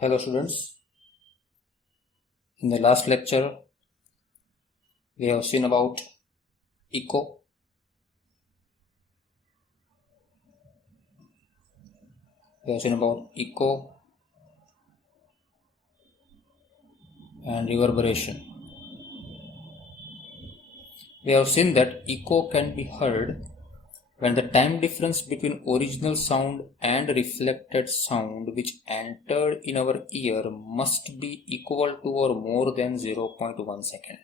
Hello students, in the last lecture we have seen about echo. And reverberation. We have seen that echo can be heard when the time difference between original sound and reflected sound which entered in our ear must be equal to or more than 0.1 second.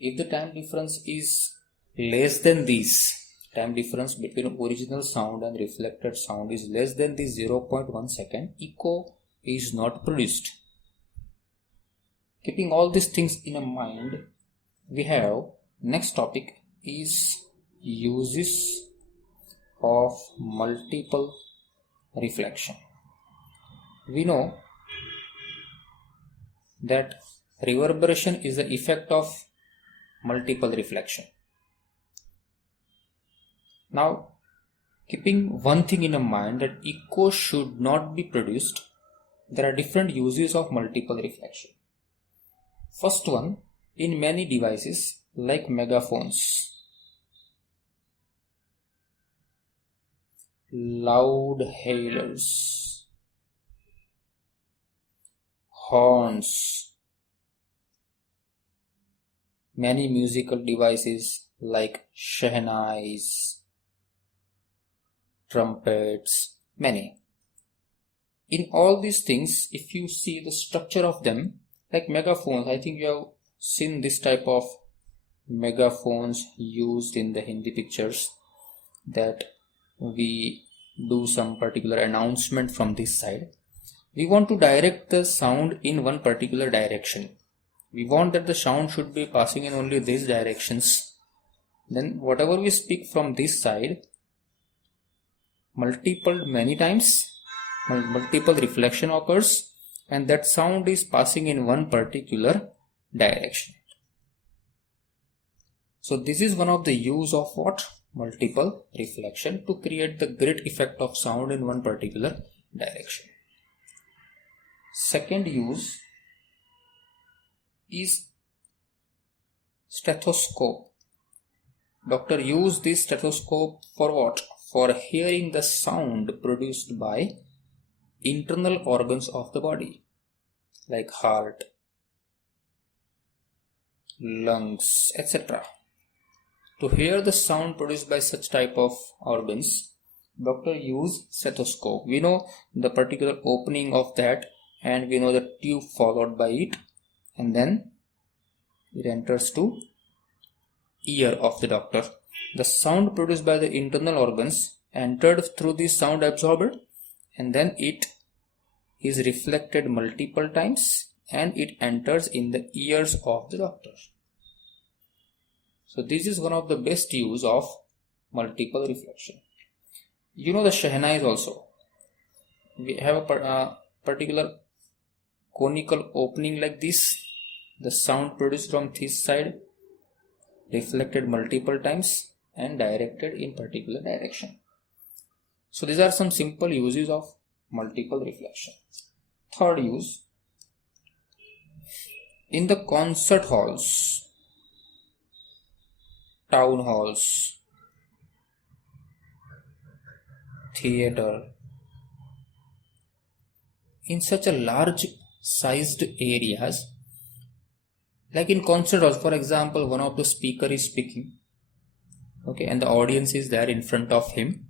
If the time difference is less than this, time difference between original sound and reflected sound is less than this 0.1 second, echo is not produced. Keeping all these things in mind, we have next topic is uses of multiple reflection. We know that reverberation is the effect of multiple reflection. Now, keeping one thing in mind, that echo should not be produced, there are different uses of multiple reflection. First one, in many devices like megaphones, loud hailers, horns, many musical devices like shehnais, trumpets, many. In all these things, if you see the structure of them, like megaphones, I think you have seen this type of megaphones used in the Hindi pictures, that we do some particular announcement from this side. We want to direct the sound in one particular direction. We want that the sound should be passing in only these directions. Then whatever we speak from this side, many times, multiple reflection occurs, and that sound is passing in one particular direction. So this is one of the use of what? Multiple reflection, to create the great effect of sound in one particular direction. Second use is stethoscope. Doctor used this stethoscope for what? For hearing the sound produced by internal organs of the body, like heart, lungs, etc. To hear the sound produced by such type of organs, doctor used stethoscope. We know the particular opening of that, and we know the tube followed by it, and then it enters to ear of the doctor. The sound produced by the internal organs entered through the sound absorber, and then it is reflected multiple times and it enters in the ears of the doctor. So this is one of the best use of multiple reflection. You know the shehnais also. We have a particular conical opening like this. The sound produced from this side reflected multiple times and directed in particular direction. So these are some simple uses of multiple reflection. Third use, in the concert halls, town halls, theater, in such a large sized areas, like in concert halls, for example, one of the speaker is speaking, okay, and the audience is there in front of him.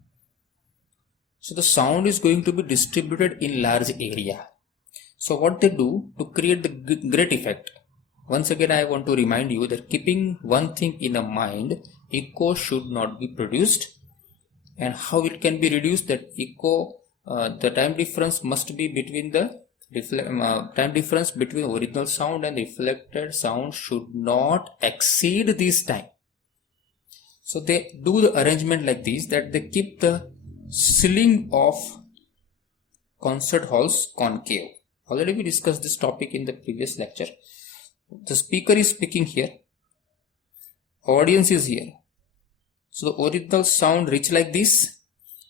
So the sound is going to be distributed in large area. So what they do to create the great effect, once again I want to remind you that keeping one thing in a mind, echo should not be produced. And how it can be reduced? That echo, the time difference must be between the time difference between original sound and reflected sound should not exceed this time. So they do the arrangement like this, that they keep the ceiling of concert halls concave. Already we discussed this topic in the previous lecture. The speaker is speaking here, audience is here. So the original sound reach like this,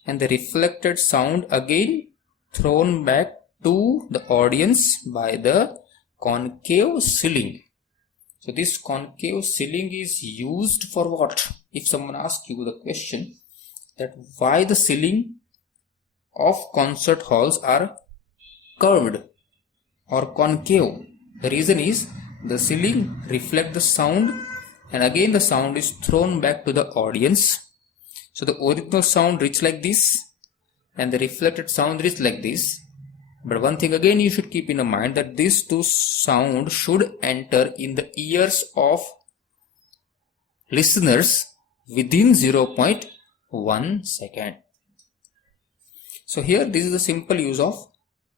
and the reflected sound again thrown back to the audience by the concave ceiling. So this concave ceiling is used for what? If someone asks you the question that why the ceiling of concert halls are curved or concave, the reason is the ceiling reflects the sound and again the sound is thrown back to the audience. So the original sound reaches like this and the reflected sound reaches like this. But one thing again you should keep in mind that these two sound should enter in the ears of listeners within 0.1 second. So here this is the simple use of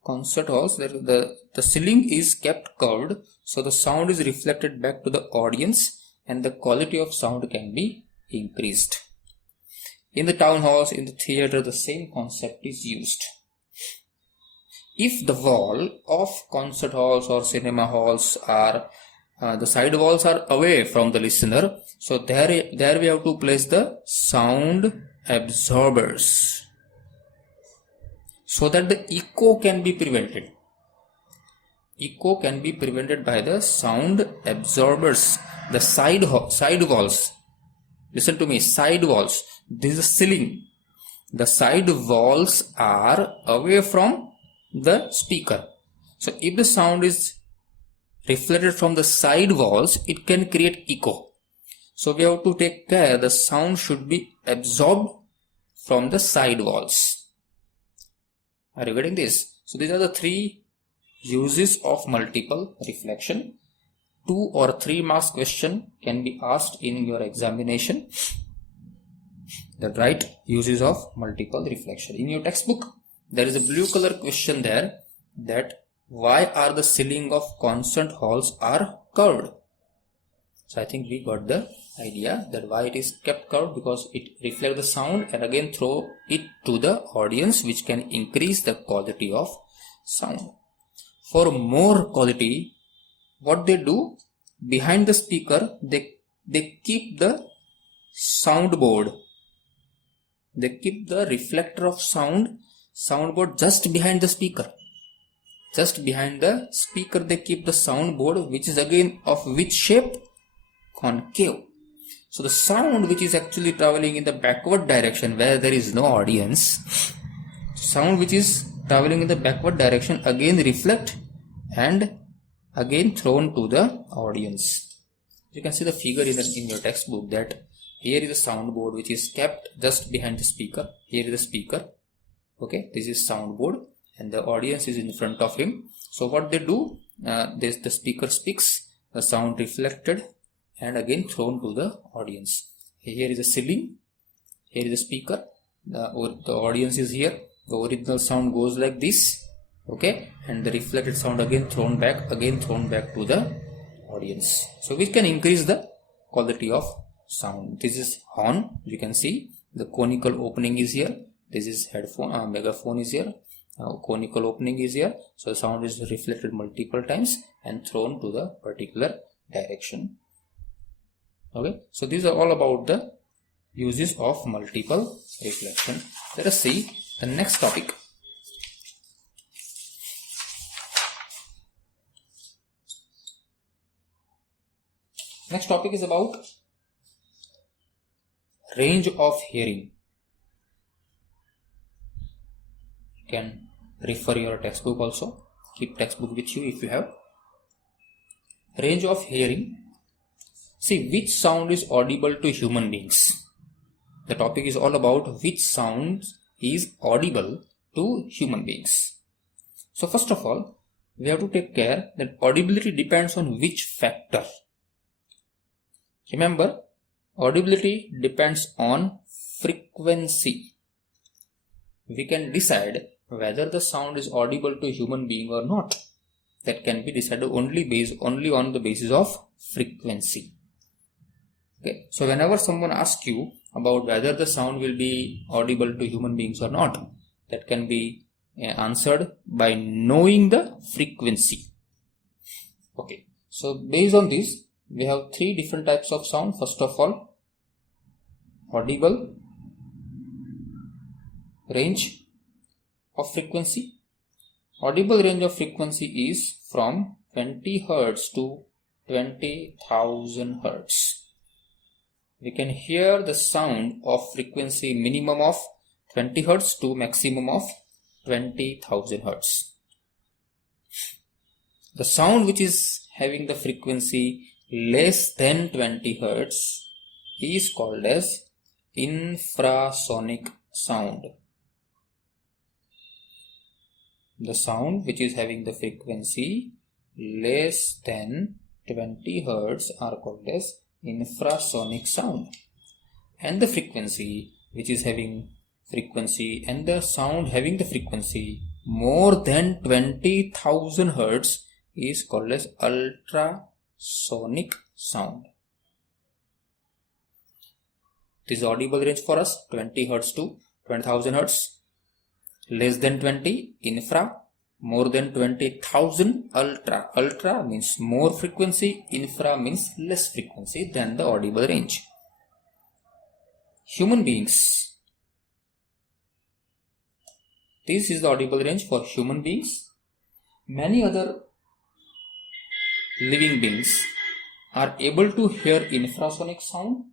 concert halls. The ceiling is kept curved so the sound is reflected back to the audience and the quality of sound can be increased. In the town halls, in the theater, the same concept is used. If the wall of concert halls or cinema halls are the side walls are away from the listener, so there we have to place the sound absorbers so that the echo can be prevented. Echo can be prevented by the sound absorbers, the side walls. Listen to me, side walls. This is a ceiling. The side walls are away from the speaker. So if the sound is reflected from the side walls, it can create echo. So we have to take care the sound should be absorbed from the side walls. Are you getting this? So these are the three uses of multiple reflection. 2 or 3 marks question can be asked in your examination. The right uses of multiple reflection. In your textbook, there is a blue color question there that why are the ceiling of concert halls are curved? So I think we got the idea that why it is kept curved, because it reflects the sound and again throw it to the audience, which can increase the quality of sound. For more quality, what they do behind the speaker, they keep the soundboard. They keep the reflector of soundboard just behind the speaker. Just behind the speaker they keep the soundboard, which is again of which shape? Concave. So the sound which is actually traveling in the backward direction where there is no audience, sound which is traveling in the backward direction again reflect and again thrown to the audience. You can see the figure in your textbook that here is a soundboard which is kept just behind the speaker. Here is the speaker. Okay, this is soundboard and the audience is in front of him. So what they do, the speaker speaks, the sound reflected and again thrown to the audience. Here is a ceiling, here is a speaker, the audience is here, the original sound goes like this, okay, and the reflected sound again thrown back to the audience. So we can increase the quality of sound. This is horn, you can see the conical opening is here, this is headphone, megaphone is here, conical opening is here, so the sound is reflected multiple times and thrown to the particular direction. Okay, so these are all about the uses of multiple reflection. Let us see the next topic. Next topic is about range of hearing. You can refer your textbook also. Keep textbook with you if you have. Range of hearing. See, which sound is audible to human beings? The topic is all about which sound is audible to human beings. So first of all, we have to take care that audibility depends on which factor. Remember, audibility depends on frequency. We can decide whether the sound is audible to human being or not. That can be decided only on the basis of frequency. Okay, so whenever someone asks you about whether the sound will be audible to human beings or not, that can be answered by knowing the frequency. Okay, so based on this, we have 3 different types of sound. First of all, audible, range of frequency, Audible range of frequency is from 20 Hz to 20,000 Hz. We can hear the sound of frequency minimum of 20 Hz to maximum of 20,000 Hz. The sound which is having the frequency less than 20 Hz is called as infrasonic sound. The sound which is having the frequency less than 20 Hz are called as infrasonic sound. And the frequency which is having frequency and the sound having the frequency more than 20,000 Hz is called as ultrasonic sound. It is audible range for us 20 Hz to 20,000 Hz. Less than 20 infra, more than 20,000 ultra. Ultra means more frequency, infra means less frequency than the audible range. Human beings. This is the audible range for human beings. Many other living beings are able to hear infrasonic sound,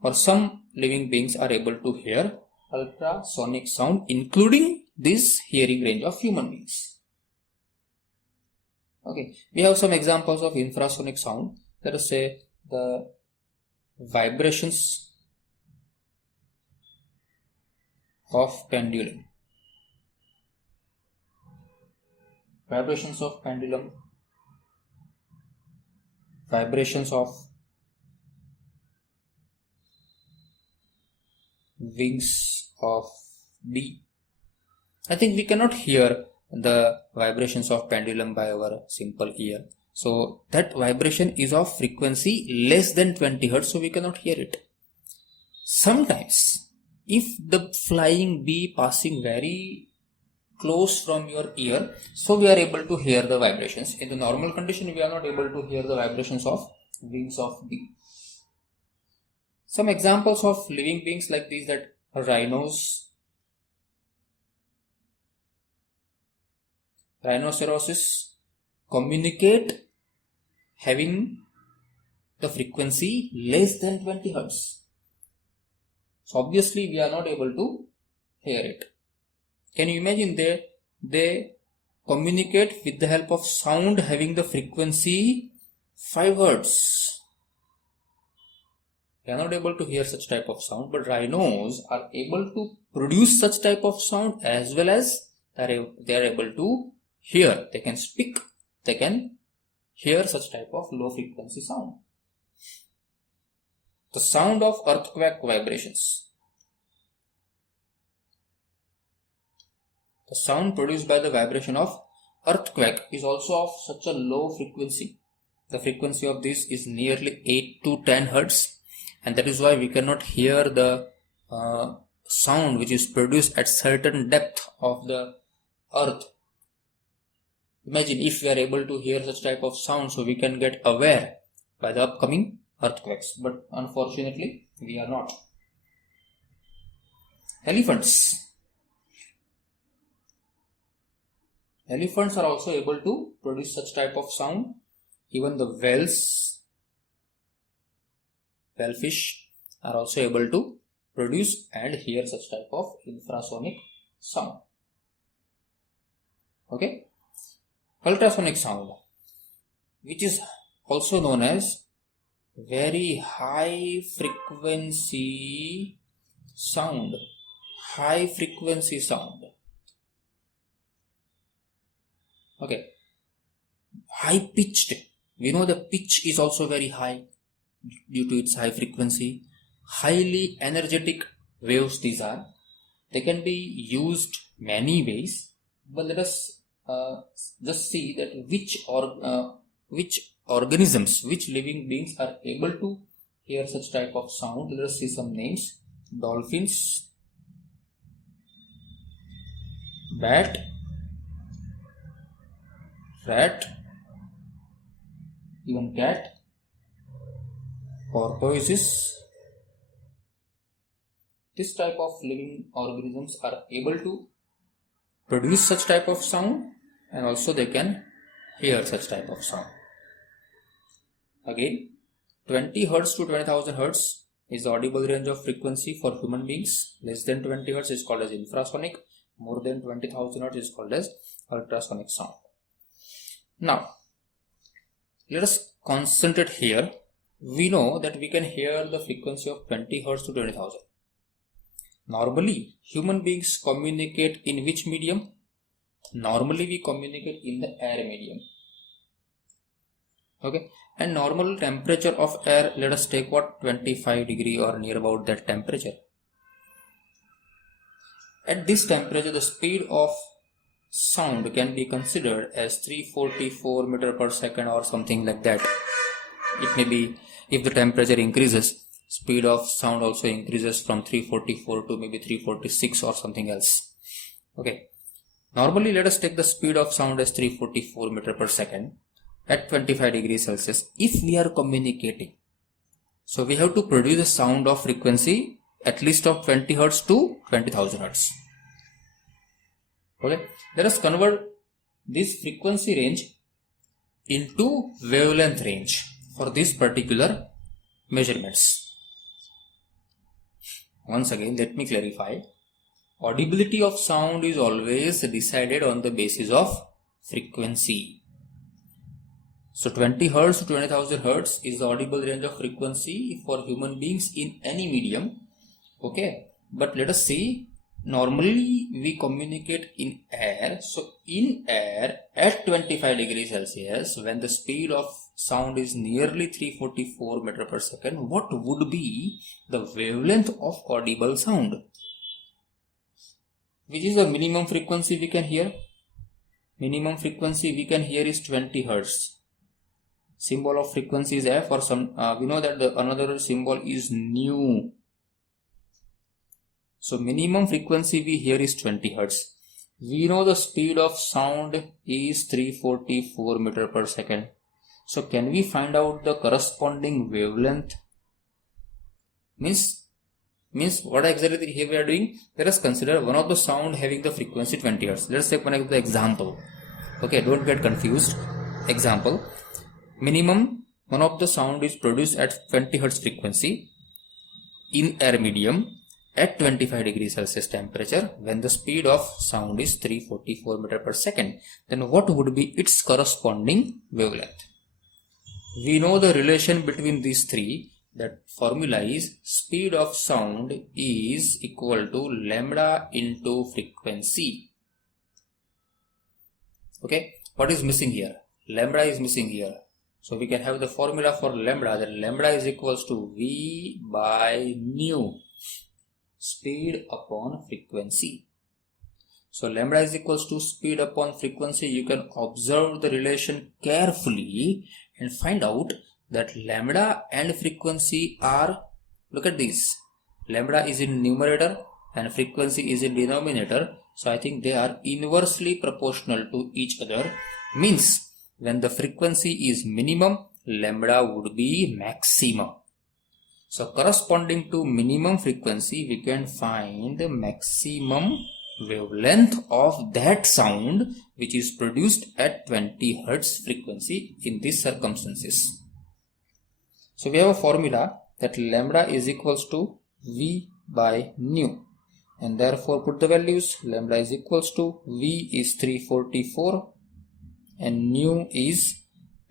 or some living beings are able to hear ultrasonic sound, including this hearing range of human beings. Okay, we have some examples of infrasonic sound. Let us say the vibrations of pendulum. Vibrations of pendulum, vibrations of wings of bee. I think we cannot hear the vibrations of pendulum by our simple ear. So that vibration is of frequency less than 20 Hz, so we cannot hear it. Sometimes if the flying bee passing very close from your ear, so we are able to hear the vibrations. In the normal condition, we are not able to hear the vibrations of wings of bee. Some examples of living beings like these, that rhinoceroses communicate having the frequency less than 20 Hz. So obviously we are not able to hear it. Can you imagine they communicate with the help of sound having the frequency 5 Hz. We are not able to hear such type of sound, but rhinos are able to produce such type of sound, as well as they are able to hear. They can speak, they can hear such type of low frequency sound. The sound of earthquake vibrations. The sound produced by the vibration of earthquake is also of such a low frequency. The frequency of this is nearly 8 to 10 Hz. And that is why we cannot hear the sound which is produced at certain depth of the earth. Imagine if we are able to hear such type of sound, so we can get aware by the upcoming earthquakes. But unfortunately, we are not. Elephants. Elephants are also able to produce such type of sound. Even the whalefish are also able to produce and hear such type of infrasonic sound. Okay. Ultrasonic sound, which is also known as very high frequency sound. High frequency sound. Okay. High pitched. We know the pitch is also very high due to its high frequency. Highly energetic waves these are. They can be used many ways, but let us just see that which organisms, which living beings are able to hear such type of sound. Let us see some names. Dolphins, bat, rat, even cat, porpoises. This type of living organisms are able to produce such type of sound and also they can hear such type of sound. Again, 20 Hz to 20,000 Hz is the audible range of frequency for human beings. Less than 20 Hz is called as infrasonic. More than 20,000 Hz is called as ultrasonic sound. Now, let us concentrate here. We know that we can hear the frequency of 20 Hz to 20,000. Normally, human beings communicate in which medium? Normally, we communicate in the air medium. Okay, and normal temperature of air, let us take what, 25 degree or near about that temperature. At this temperature, the speed of sound can be considered as 344 meter per second or something like that. It may be, if the temperature increases, speed of sound also increases from 344 to maybe 346 or something else. Okay, normally let us take the speed of sound as 344 meter per second at 25 degrees Celsius. If we are communicating, so we have to produce a sound of frequency at least of 20 Hz to 20,000 Hz. Okay, let us convert this frequency range into wavelength range for this particular measurements. Once again, let me clarify. Audibility of sound is always decided on the basis of frequency. So 20 Hz to 20,000 Hz is the audible range of frequency for human beings in any medium. Okay, but let us see, normally we communicate in air. So in air at 25 degrees Celsius, when the speed of sound is nearly 344 meter per second, what would be the wavelength of audible sound? Which is the minimum frequency we can hear? Minimum frequency we can hear is 20 Hz. Symbol of frequency is F, or some we know that the another symbol is nu. So minimum frequency we hear is 20 Hz. We know the speed of sound is 344 meter per second. So can we find out the corresponding wavelength? Means what exactly here we are doing? Let us consider one of the sound having the frequency 20 Hz. Let us take one of the example. Okay, don't get confused. Example. Minimum one of the sound is produced at 20 Hz frequency in air medium at 25 degrees Celsius temperature when the speed of sound is 344 meter per second. Then what would be its corresponding wavelength? We know the relation between these three. That formula is speed of sound is equal to lambda into frequency. Okay, what is missing here? Lambda is missing here. So we can have the formula for lambda, that lambda is equals to V by nu, speed upon frequency. So lambda is equals to speed upon frequency. You can observe the relation carefully and find out that lambda and frequency are, look at this, lambda is in numerator and frequency is in denominator. So I think they are inversely proportional to each other. Means when the frequency is minimum, lambda would be maximum. So corresponding to minimum frequency, we can find the maximum wavelength of that sound which is produced at 20 Hz frequency in these circumstances. So we have a formula that lambda is equals to V by nu, and therefore put the values. Lambda is equals to V is 344 and nu is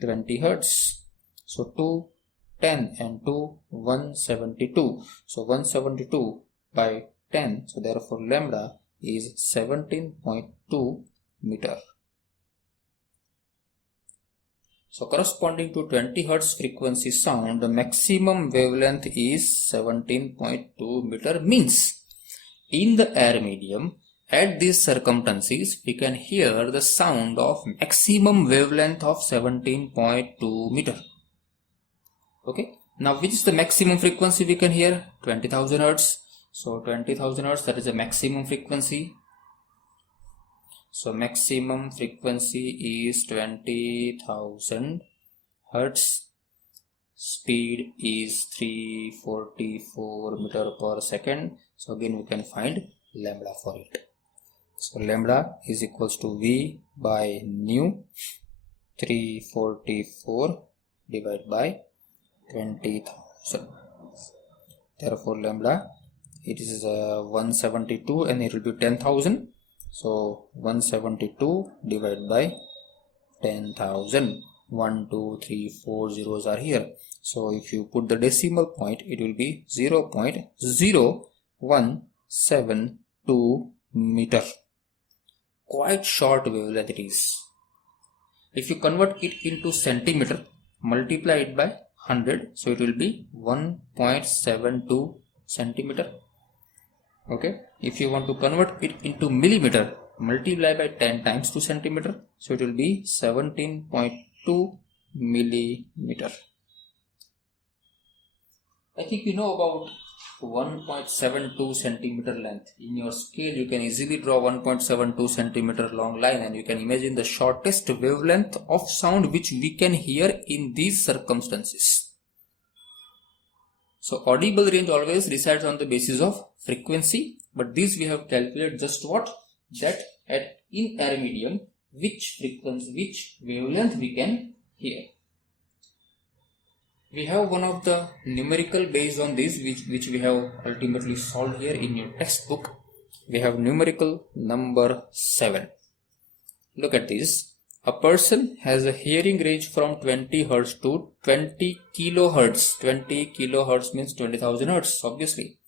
20 Hz. So 210 and 2 172. So 172 by 10. So therefore lambda is 17.2 meter. So corresponding to 20 Hz frequency sound, the maximum wavelength is 17.2 meter. Means in the air medium, at these circumstances, we can hear the sound of maximum wavelength of 17.2 meter. Okay. Now which is the maximum frequency we can hear? 20,000 Hz. So 20,000 Hz, that is the maximum frequency. So maximum frequency is 20,000 Hz. Speed is 344 meter per second. So again we can find lambda for it. So lambda is equals to V by nu 344 divided by 20,000. Therefore lambda, it is 172 and it will be 10,000. So 172 divided by 10,000. 1, 2, 3, 4 zeros are here. So if you put the decimal point, it will be 0.0172 meter. Quite short wavelength it is. If you convert it into centimeter, multiply it by 100, so it will be 1.72 centimeter. Okay. If you want to convert it into millimeter, multiply by 10 times 2 centimeter, so it will be 17.2 millimeter. I think you know about 1.72 centimeter length. In your scale, you can easily draw 1.72 centimeter long line, and you can imagine the shortest wavelength of sound which we can hear in these circumstances. So audible range always resides on the basis of frequency, but this we have calculated just what? That in air medium, which frequency, which wavelength we can hear. We have one of the numerical based on this which we have ultimately solved here in your textbook. We have numerical number 7. Look at this. A person has a hearing range from 20 Hz to 20 kilohertz. 20 kilohertz means 20,000 Hz, obviously.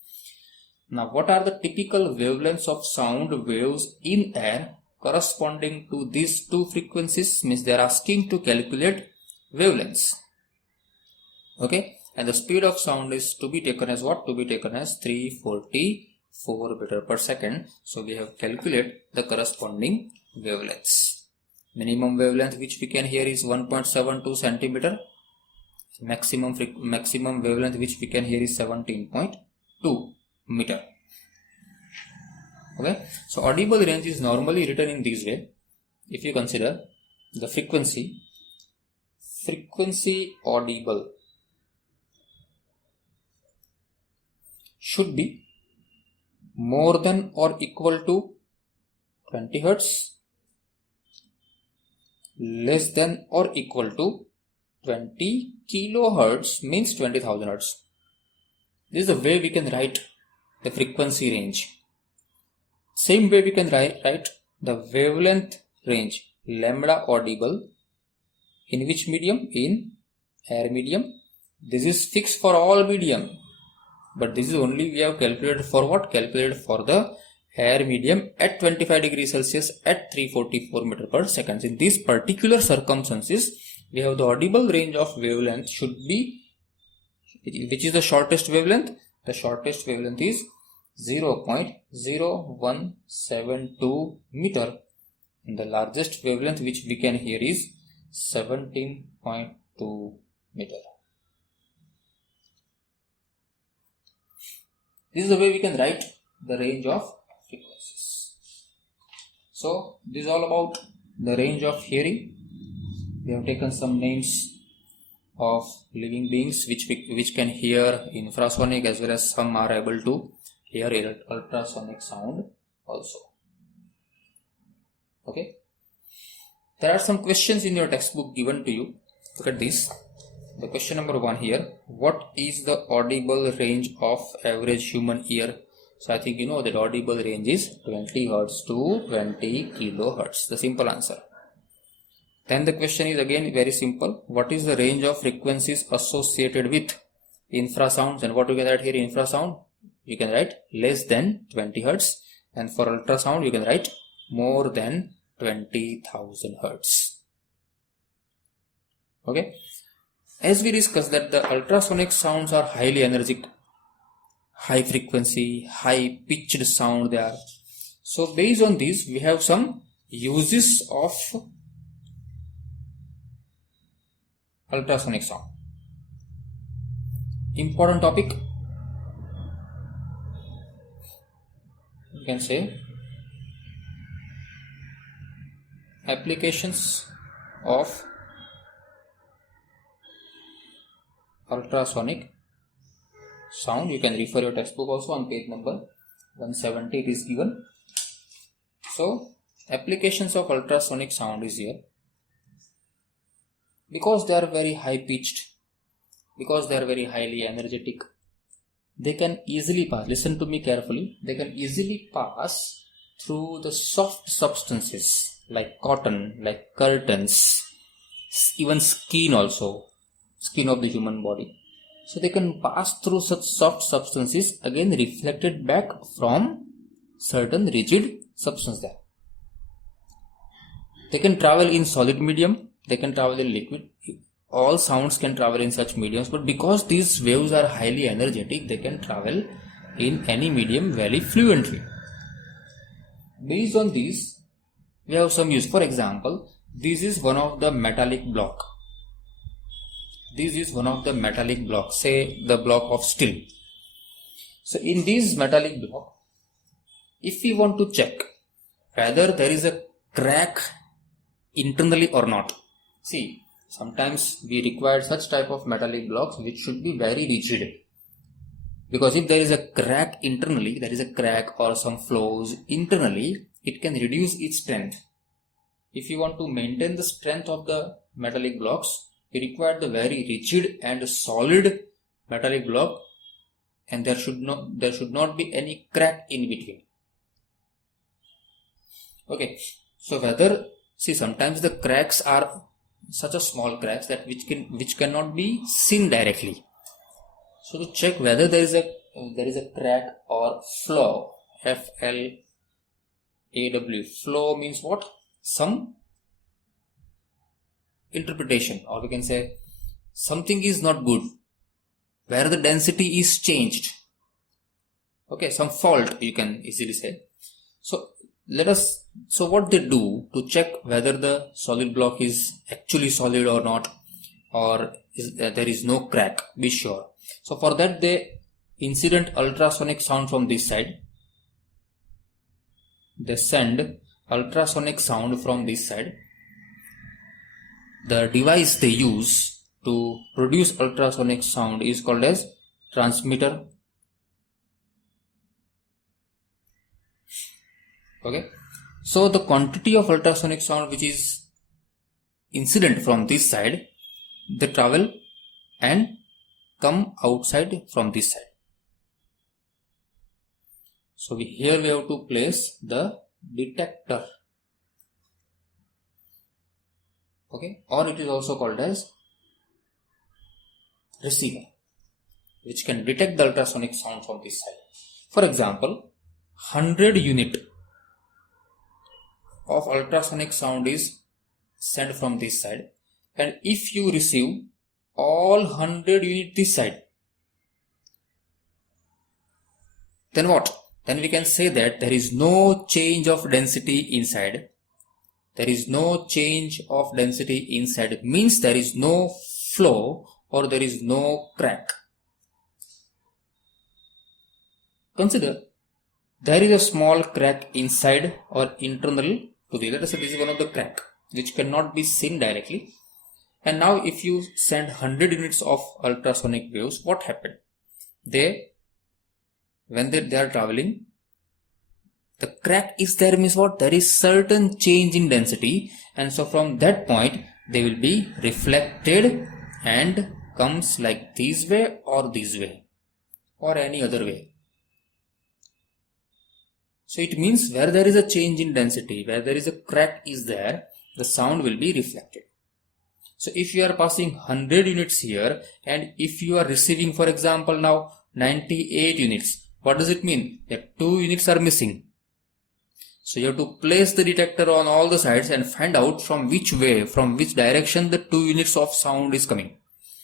Now, what are the typical wavelengths of sound waves in air corresponding to these two frequencies? Means they are asking to calculate wavelengths. Okay, and the speed of sound is to be taken as what? To be taken as 344 meter per second. So we have calculated the corresponding wavelengths. Minimum wavelength which we can hear is 1.72 centimeter. Maximum wavelength which we can hear is 17.2 meter. Okay, so audible range is normally written in this way. If you consider the frequency audible should be more than or equal to 20 Hz, less than or equal to 20 kilohertz means 20,000 Hz. This is the way we can write the frequency range. Same way we can write the wavelength range, lambda audible, in which medium? In air medium. This is fixed for all medium, but this is only we have calculated for what? Calculated for the air medium at 25 degrees Celsius at 344 meter per second. In these particular circumstances, we have the audible range of wavelength should be, which is the shortest wavelength? The shortest wavelength is 0.0172 meter, and the largest wavelength which we can hear is 17.2 meter. This is the way we can write the range of frequencies. So this is all about the range of hearing. We have taken some names of living beings which can hear infrasonic, as well as some are able to hear ultrasonic sound also. Okay. There are some questions in your textbook given to you. Look at this. The question number 1 here. What is the audible range of average human ear? So I think you know that audible range is 20 Hz to 20 kilohertz. The simple answer. Then the question is again very simple. What is the range of frequencies associated with infrasounds? And what you can write here in infrasound? You can write less than 20 Hz. And for ultrasound you can write more than 20,000 Hz. Okay. As we discussed that the ultrasonic sounds are highly energetic, high frequency, high pitched sound they are. So based on this, we have some uses of ultrasonic sound. Important topic, you can say applications of ultrasonic sound. You can refer your textbook also on page number 170. It is given. So applications of ultrasonic sound is here. Because they are very high pitched, because they are very highly energetic, they can easily pass, listen to me carefully, they can easily pass through the soft substances like cotton, like curtains, even skin also, skin of the human body. So they can pass through such soft substances, again reflected back from certain rigid substance there. They can travel in solid medium, they can travel in liquid. All sounds can travel in such mediums, but because these waves are highly energetic, they can travel in any medium very fluently. Based on these, we have some use. For example, this is one of the metallic block. This is one of the metallic blocks, say the block of steel. So in this metallic block, if we want to check whether there is a crack internally or not, see, sometimes we require such type of metallic blocks which should be very rigid. Because if there is a crack internally, there is a crack or some flaws internally, it can reduce its strength. If you want to maintain the strength of the metallic blocks, we require the very rigid and solid metallic block, and there should not be any crack in between. Okay, so whether, see, sometimes the cracks are such a small cracks that which cannot be seen directly. So to check whether there is a crack or flaw, FLAW, flaw means what? Some interpretation, or we can say something is not good, where the density is changed. Okay, some fault, you can easily say. So what they do to check whether the solid block is actually solid or not, or there is no crack, be sure. So for that, they incident ultrasonic sound from this side. They send ultrasonic sound from this side. The device they use to produce ultrasonic sound is called as transmitter. Okay, so the quantity of ultrasonic sound which is incident from this side, they travel and come outside from this side. So here we have to place the detector. Okay, or it is also called as receiver, which can detect the ultrasonic sound from this side. For example, 100 unit of ultrasonic sound is sent from this side, and if you receive all 100 unit this side, then what? Then we can say that there is no change of density inside. There is no change of density inside, means there is no flow or there is no crack. Consider there is a small crack inside or internal to the, let us say this is one of the crack which cannot be seen directly. And now if you send 100 units of ultrasonic waves, what happened? When they are traveling, the crack is there, means what? There is certain change in density, and so from that point they will be reflected and comes like this way or this way or any other way. So it means where there is a change in density, where there is a crack is there, the sound will be reflected. So if you are passing 100 units here and if you are receiving, for example, now 98 units, what does it mean? That 2 units are missing. So you have to place the detector on all the sides and find out from which way, from which direction the 2 units of sound is coming.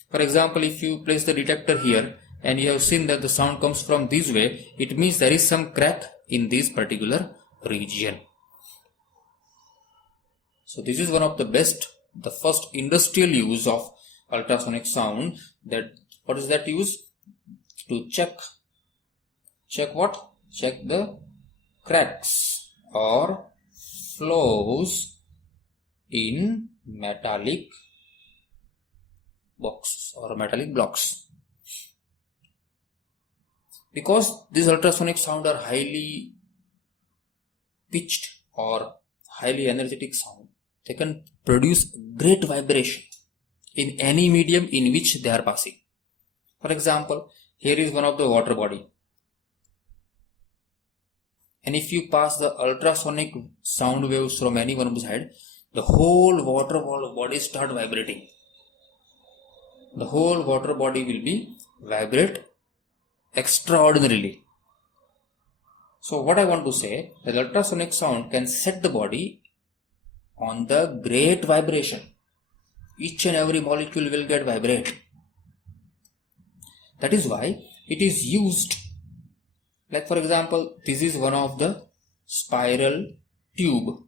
For example, if you place the detector here and you have seen that the sound comes from this way, it means there is some crack in this particular region. So this is one of the best, the first industrial use of ultrasonic sound. That what is that use? To check what? Check the cracks or flows in metallic boxes or metallic blocks. Because these ultrasonic sound are highly pitched, or highly energetic sound, they can produce great vibration in any medium in which they are passing. For example, here is one of the water body. And if you pass the ultrasonic sound waves from any one of the side, the whole water body start vibrating. The whole water body will be vibrate extraordinarily. So what I want to say, the ultrasonic sound can set the body on the great vibration. Each and every molecule will get vibrate. That is why it is used. Like for example, this is one of the spiral tube.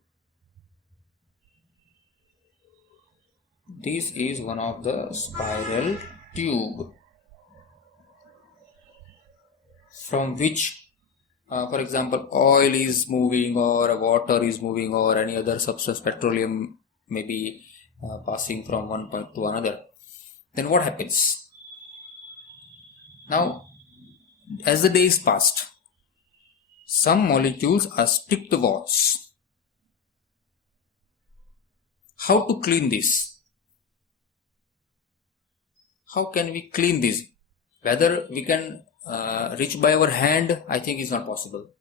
This is one of the spiral tube from which, for example, oil is moving or water is moving or any other substance, petroleum may be passing from one point to another. Then what happens? Now, as the days passed, some molecules are stick to walls. How to clean this? How can we clean this? Whether we can reach by our hand, I think is not possible.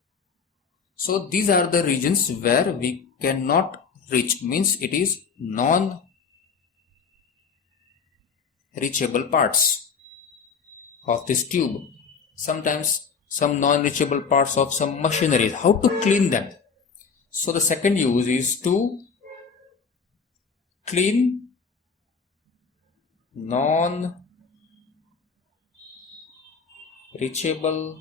So these are the regions where we cannot reach, means it is non-reachable parts of this tube. Sometimes some non-reachable parts of some machineries. How to clean them? So the second use is to clean non-reachable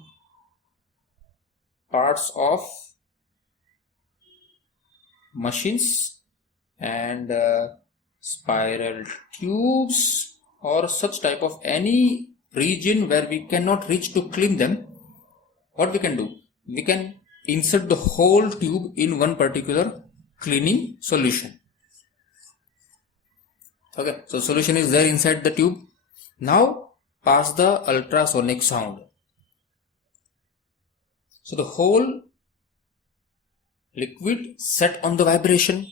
parts of machines and spiral tubes or such type of any region where we cannot reach to clean them. What we can do? We can insert the whole tube in one particular cleaning solution. Okay, so solution is there inside the tube. Now pass the ultrasonic sound. So the whole liquid set on the vibration.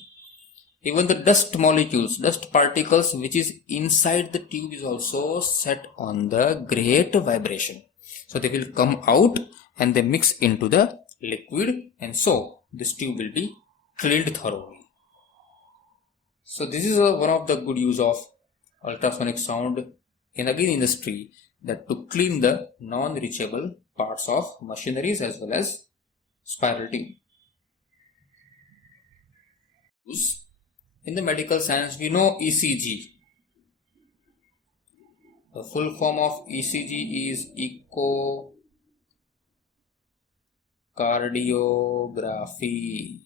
Even the dust molecules, dust particles which is inside the tube is also set on the great vibration. So they will come out and they mix into the liquid, and so this tube will be cleaned thoroughly. So this is one of the good use of ultrasonic sound in again industry, that to clean the non-reachable parts of machineries as well as spiral tube. In the medical science, we know ECG. The full form of ECG is echocardiography.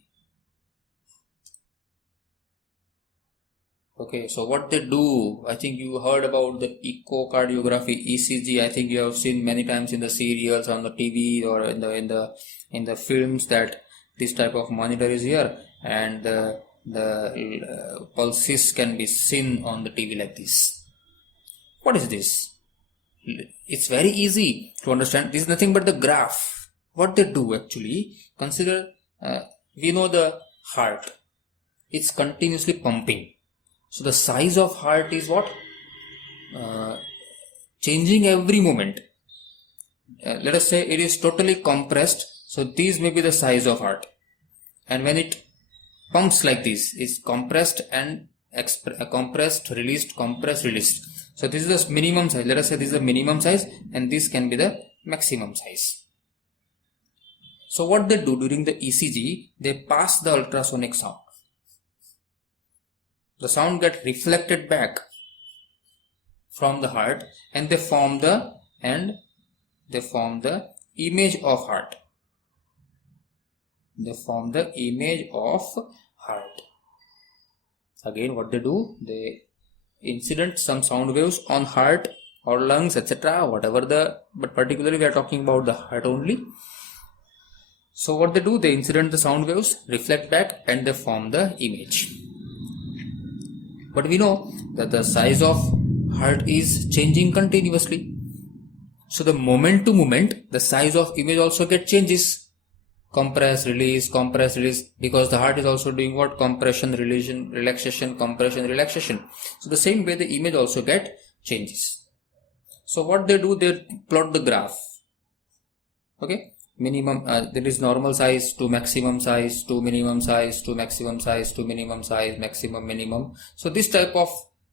Okay, so what they do, I think you heard about the echocardiography, ECG. I think you have seen many times in the serials, on the TV, or in the films, that this type of monitor is here, and the pulses can be seen on the TV like this. What is this? It's very easy to understand. This is nothing but the graph. What they do actually, consider, we know the heart. It's continuously pumping. So the size of heart is what? Changing every moment. Let us say it is totally compressed. So these may be the size of heart. And when it pumps like this, it's compressed and compressed, released, compressed, released. So this is the minimum size. Let us say this is the minimum size, and this can be the maximum size. So what they do during the ECG, they pass the ultrasonic sound. The sound gets reflected back from the heart, and they form the image of heart. They form the image of heart. Again, what they do, they incident some sound waves on heart or lungs, etc. But particularly we are talking about the heart only. So what they do, they incident the sound waves, reflect back, and they form the image. But we know that the size of heart is changing continuously. So the moment to moment, the size of image also changes compress, release, because the heart is also doing what? Compression, relaxation, compression, relaxation. So the same way the image also get changes. So what they do, they plot the graph. Okay, minimum, there is normal size to maximum size to minimum size to maximum size to minimum size, maximum, minimum. So this type of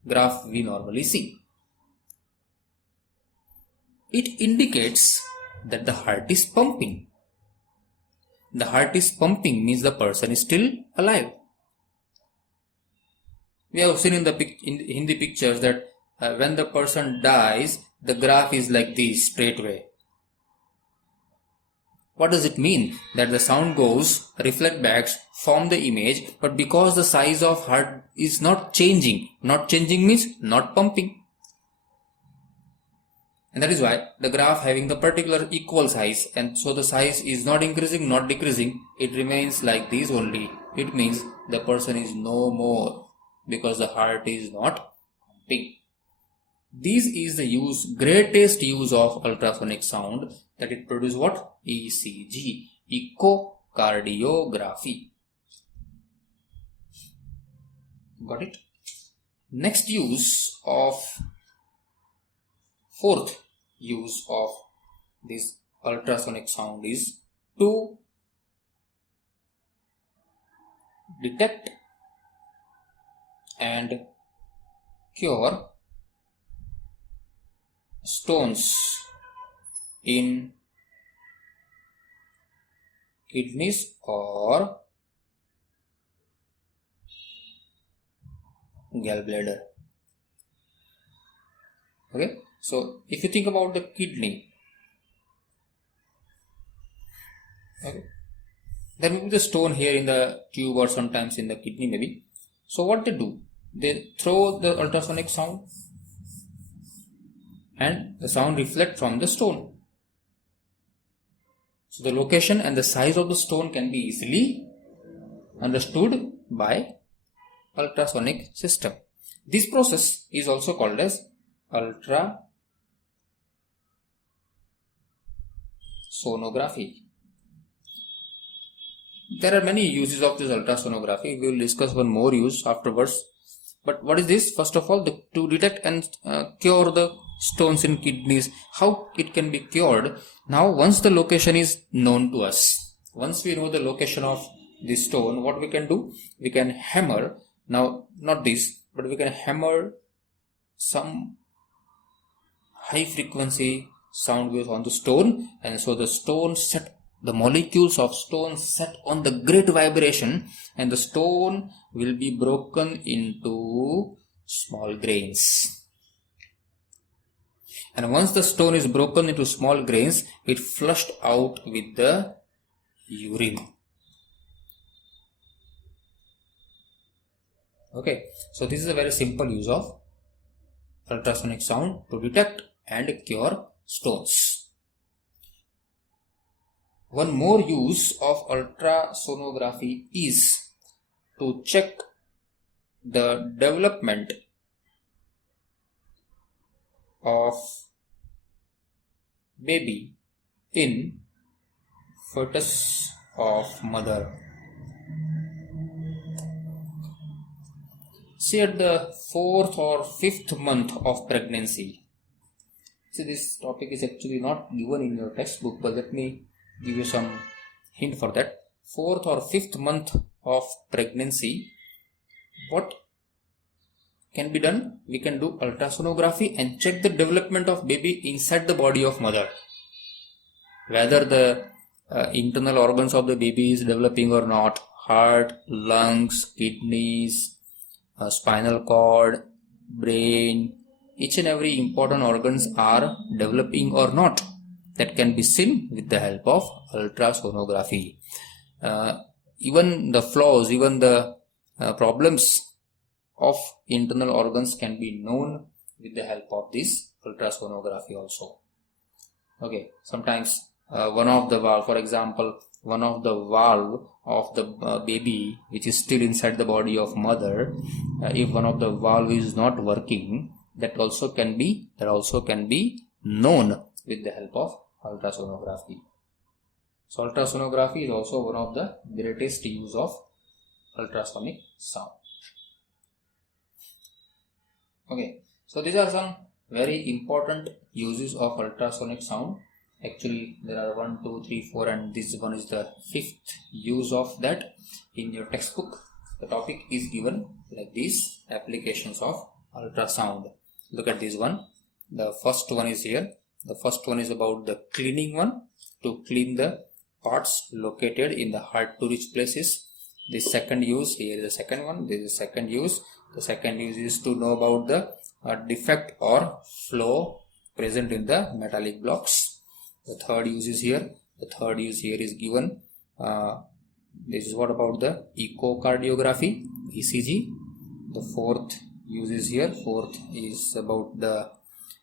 graph we normally see. It indicates that the heart is pumping. The heart is pumping means the person is still alive. We have seen in the pictures that when the person dies, the graph is like this, straightway. What does it mean? That the sound goes, reflect back, form the image, but because the size of heart is not changing means not pumping. And that is why the graph having the particular equal size, and so the size is not increasing, not decreasing, it remains like this only. It means the person is no more because the heart is not pumping. This is the greatest use of ultrasonic sound, that it produces what? ECG, echocardiography. Got it? Next fourth use of this ultrasonic sound is to detect and cure stones in kidneys or gallbladder. Okay, so if you think about the kidney, okay, there may be the stone here in the tube or sometimes in the kidney maybe. So what they do, they throw the ultrasonic sound and the sound reflect from the stone. So the location and the size of the stone can be easily understood by ultrasonic system. This process is also called as ultrasonography. There are many uses of this ultrasonography. We will discuss one more use afterwards. But what is this? First of all, to detect and cure the stones in kidneys. How it can be cured? Now, once the location is known to us, once we know the location of the stone, what we can do? We can hammer. Now, not this, but we can hammer some high frequency sound waves on the stone, and so the molecules of stone set on the great vibration, and the stone will be broken into small grains. And once the stone is broken into small grains, it flushed out with the urine. Okay, so this is a very simple use of ultrasonic sound to detect and cure stones. One more use of ultrasonography is to check the development of baby in fetus of mother. See, at the 4th or 5th month of pregnancy. See, this topic is actually not given in your textbook, but let me give you some hint for that. 4th or 5th month of pregnancy, what can be done? We can do ultrasonography and check the development of baby inside the body of mother. Whether the internal organs of the baby is developing or not. Heart, lungs, kidneys, spinal cord, brain, each and every important organs are developing or not. That can be seen with the help of ultrasonography. Even the flaws, even the problems of internal organs can be known with the help of this ultrasonography also. Okay, sometimes one of the valve, for example, one of the valve of the baby which is still inside the body of mother, if one of the valve is not working, that also can be known with the help of ultrasonography. So ultrasonography is also one of the greatest use of ultrasonic sound. Okay, so these are some very important uses of ultrasonic sound. Actually, there are 1, 2, 3, 4, and this one is the 5th use of that. In your textbook, the topic is given like these: applications of ultrasound. Look at this one. The first one is here. The first one is about the cleaning one, to clean the parts located in the hard to reach places. The second use, here is the second one. This is the second use. The second use is to know about the defect or flaw present in the metallic blocks. The third use is here. The third use here is given. This is what about the echocardiography, ECG. The fourth use is here. Fourth is about the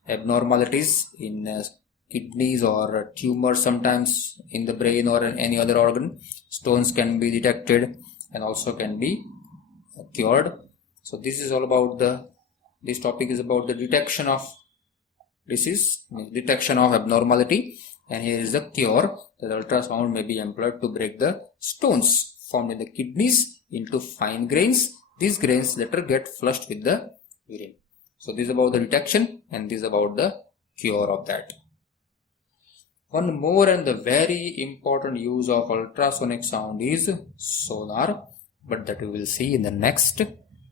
abnormalities in kidneys or tumors sometimes in the brain or in any other organ. Stones can be detected and also can be cured. So this is all about this topic is about the detection of disease, detection of abnormality, and here is the cure, that ultrasound may be employed to break the stones formed in the kidneys into fine grains. These grains later get flushed with the urine. So this is about the detection and this is about the cure of that. One more and the very important use of ultrasonic sound is sonar, but that we will see in the next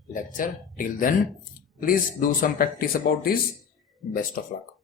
lecture. Till then, please do some practice about this. Best of luck.